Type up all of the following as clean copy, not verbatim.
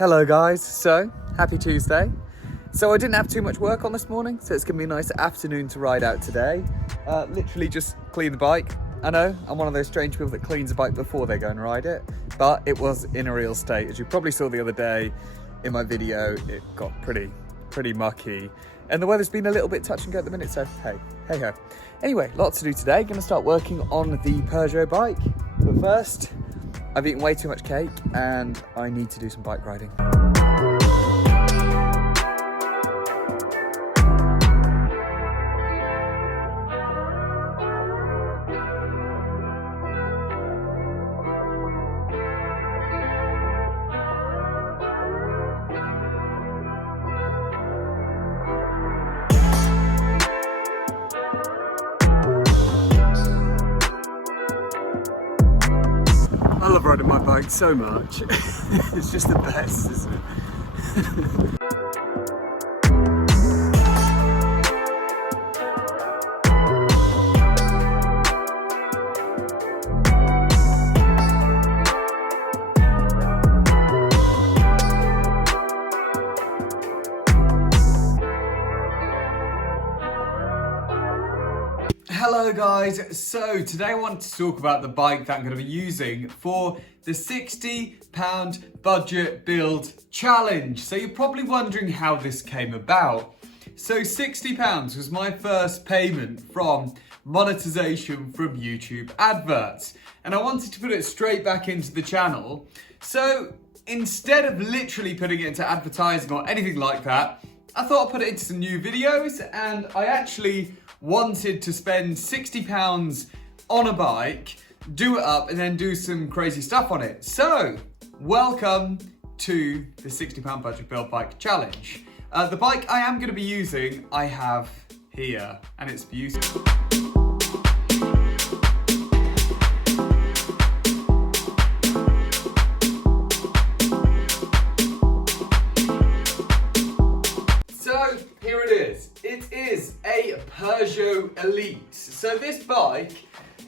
Hello guys, so happy Tuesday. So I didn't have too much work on this morning, so it's gonna be a nice afternoon to ride out today. Literally just clean the bike. I know, I'm one of those strange people that cleans a bike before they go and ride it, but it was in a real state. As you probably saw the other day in my video, it got pretty mucky. And the weather's been a little bit touch and go at the minute, so hey ho. Anyway, lots to do today. Gonna start working on the Peugeot bike. But first, I've eaten way too much cake and I need to do some bike riding. I love riding my bike so much. It's just the best, isn't it? Hello guys, so today I want to talk about the bike that I'm going to be using for the £60 budget build challenge. So you're probably wondering how this came about. So £60 was my first payment from monetization from YouTube adverts, and I wanted to put it straight back into the channel. So instead of literally putting it into advertising or anything like that, I thought I'd put it into some new videos, and I actually wanted to spend £60 on a bike, do it up, and then do some crazy stuff on it. So, welcome to the £60 budget build bike challenge. The bike I am going to be using, I have here, and it's beautiful. Here it is. It is a Peugeot Elite. So this bike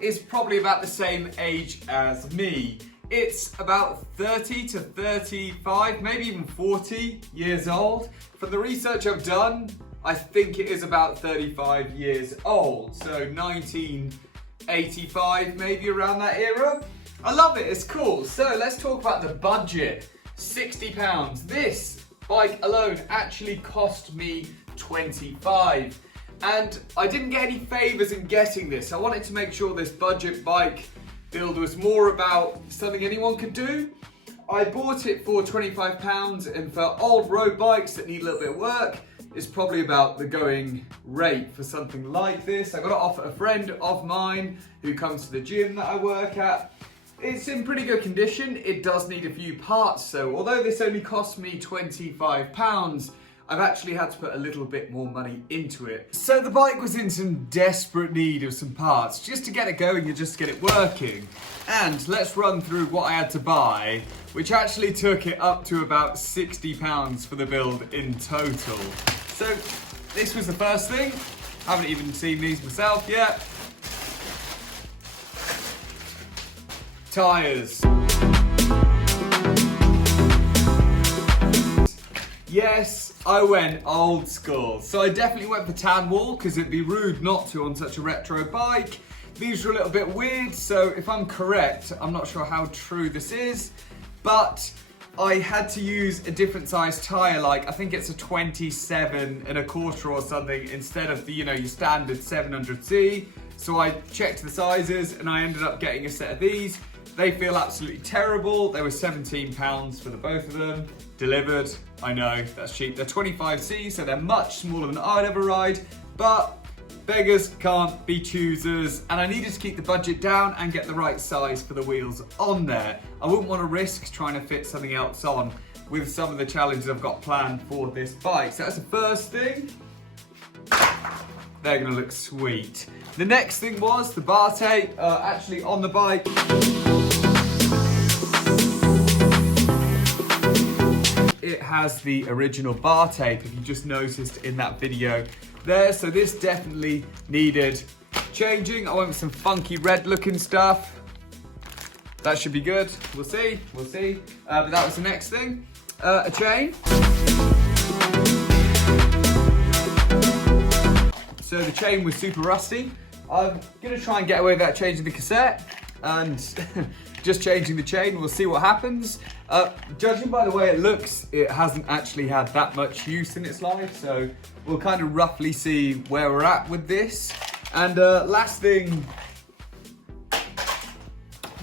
is probably about the same age as me. It's about 30 to 35, maybe even 40 years old. From the research I've done, I think it is about 35 years old. So 1985, maybe around that era. I love it, it's cool. So let's talk about the budget. £60. This bike alone actually cost me 25, and I didn't get any favours in getting this. I wanted to make sure this budget bike build was more about something anyone could do. I bought it for £25, and for old road bikes that need a little bit of work, it's probably about the going rate for something like this. I got it off a friend of mine who comes to the gym that I work at. It's in pretty good condition. It does need a few parts, so although this only cost me £25, I've actually had to put a little bit more money into it. So the bike was in some desperate need of some parts, just to get it going and just to get it working. And let's run through what I had to buy, which actually took it up to about £60 for the build in total. So this was the first thing. I haven't even seen these myself yet. Tyres. Yes, I went old school. So I definitely went for tan wool because it'd be rude not to on such a retro bike. These are a little bit weird, so if I'm correct, I'm not sure how true this is, but I had to use a different size tyre, like I think it's a 27¼ or something instead of the, your standard 700C. So I checked the sizes and I ended up getting a set of these. They feel absolutely terrible. They were £17 for the both of them. Delivered, I know, that's cheap. They're 25C, so they're much smaller than I'd ever ride, but beggars can't be choosers, and I needed to keep the budget down and get the right size for the wheels on there. I wouldn't want to risk trying to fit something else on with some of the challenges I've got planned for this bike. So that's the first thing. They're gonna look sweet. The next thing was the bar tape, actually on the bike. It has the original bar tape, if you just noticed in that video there. So this definitely needed changing. I went with some funky red looking stuff. That should be good. We'll see. But that was the next thing. a chain. So the chain was super rusty. I'm gonna try and get away without changing the cassette and just changing the chain. We'll see what happens. Judging by the way it looks, it hasn't actually had that much use in its life, so we'll kind of roughly see where we're at with this. And last thing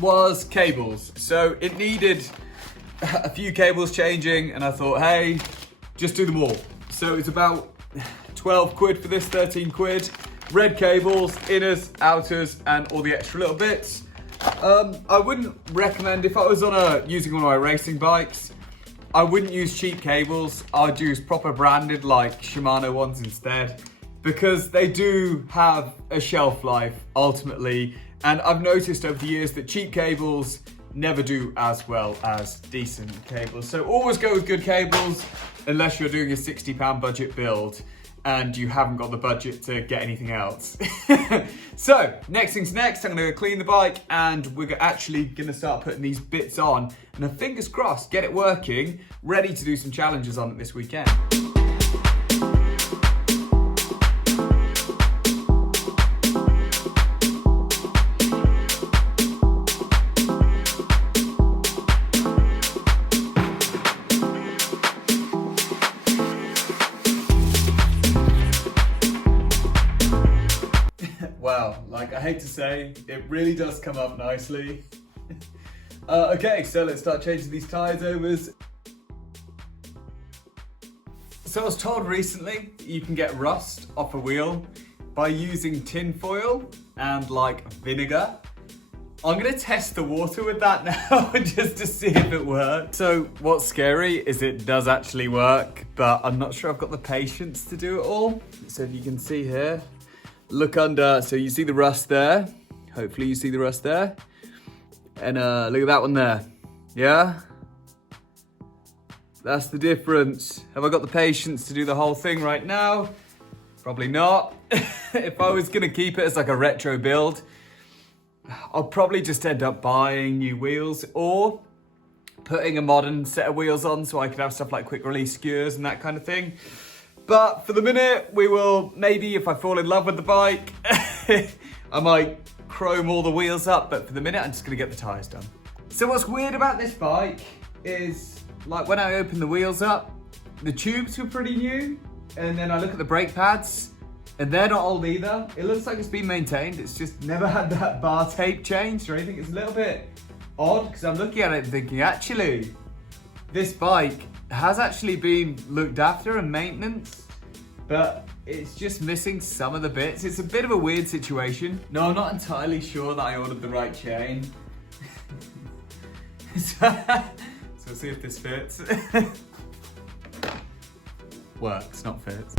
was cables. So it needed a few cables changing, and I thought, hey, just do them all. So it's about 12 quid for this, 13 quid. Red cables, inners, outers, and all the extra little bits. I wouldn't recommend, if I was using one of my racing bikes, I wouldn't use cheap cables. I'd use proper branded like Shimano ones instead, because they do have a shelf life ultimately. And I've noticed over the years that cheap cables never do as well as decent cables. So always go with good cables unless you're doing a £60 budget build and you haven't got the budget to get anything else. So next thing's next, I'm gonna clean the bike and we're actually gonna start putting these bits on, and fingers crossed, get it working, ready to do some challenges on it this weekend. Wow, like I hate to say, it really does come up nicely. Okay, so let's start changing these tyres overs. So I was told recently you can get rust off a wheel by using tin foil and like vinegar. I'm gonna test the water with that now just to see if it works. So what's scary is it does actually work, but I'm not sure I've got the patience to do it all. So if you can see here, look under, so you see the rust there. Hopefully you see the rust there. And look at that one there. Yeah? That's the difference. Have I got the patience to do the whole thing right now? Probably not. If I was gonna keep it as like a retro build, I'll probably just end up buying new wheels or putting a modern set of wheels on so I could have stuff like quick release skewers and that kind of thing. But for the minute, we will, maybe if I fall in love with the bike, I might chrome all the wheels up, but for the minute, I'm just gonna get the tyres done. So what's weird about this bike is, like when I open the wheels up, the tubes were pretty new, and then I look at the brake pads, and they're not old either. It looks like it's been maintained, it's just never had that bar tape changed or anything. It's a little bit odd, because I'm looking at it and thinking, actually, this bike has actually been looked after and maintenance, but it's just missing some of the bits. It's a bit of a weird situation. No, I'm not entirely sure that I ordered the right chain. So we'll see if this fits. Works, not fits.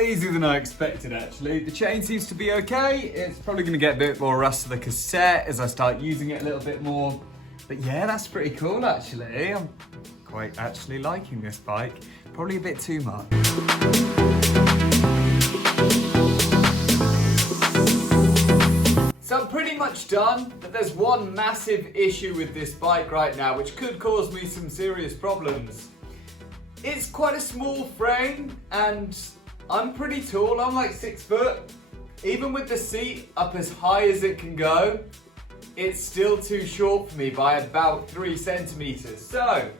Easier than I expected actually. The chain seems to be okay. It's probably going to get a bit more rust to the cassette as I start using it a little bit more. But yeah, that's pretty cool actually. I'm quite actually liking this bike. Probably a bit too much. So I'm pretty much done, but there's one massive issue with this bike right now which could cause me some serious problems. It's quite a small frame and I'm pretty tall, I'm like 6 foot. Even with the seat up as high as it can go, it's still too short for me by about 3 centimeters. So,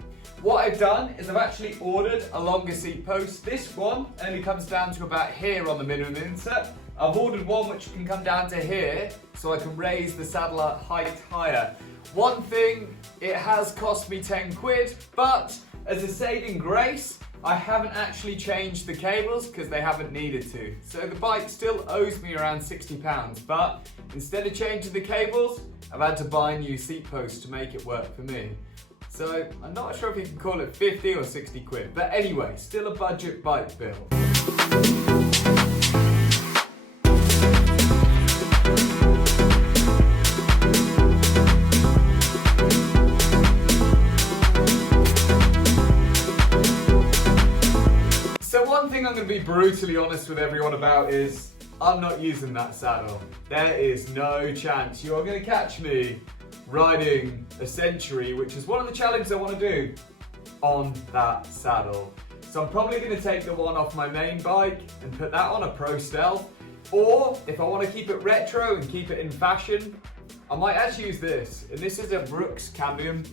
what I've done is I've actually ordered a longer seat post. This one only comes down to about here on the minimum insert. I've ordered one which can come down to here, so I can raise the saddle height higher. One thing, it has cost me 10 quid, but as a saving grace, I haven't actually changed the cables because they haven't needed to. So the bike still owes me around £60, but instead of changing the cables, I've had to buy a new seat post to make it work for me. So I'm not sure if you can call it 50 or 60 quid, but anyway, still a budget bike build. brutally honest with everyone about is I'm not using that saddle. There is no chance you are going to catch me riding a Century, which is one of the challenges I want to do, on that saddle. So I'm probably going to take the one off my main bike and put that on a Pro Stealth. Or if I want to keep it retro and keep it in fashion, I might actually use this. And this is a Brooks Cambium.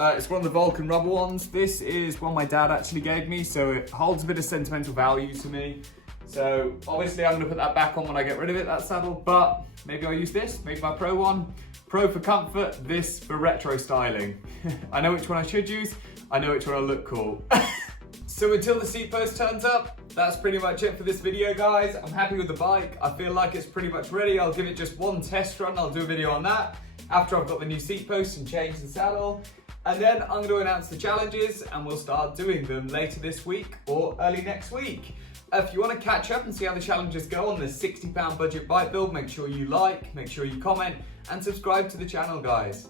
It's one of the Vulcan rubber ones. This is one my dad actually gave me, so it holds a bit of sentimental value to me. So obviously I'm gonna put that back on when I get rid of it, that saddle, but maybe I'll use this, maybe my Pro one. Pro for comfort, this for retro styling. I know which one I should use, I know which one will look cool. So until the seat post turns up, that's pretty much it for this video, guys. I'm happy with the bike. I feel like it's pretty much ready. I'll give it just one test run. I'll do a video on that after I've got the new seat post and changed the saddle. And then I'm going to announce the challenges and we'll start doing them later this week or early next week. If you want to catch up and see how the challenges go on this £60 budget bike build, make sure you like, make sure you comment and subscribe to the channel, guys.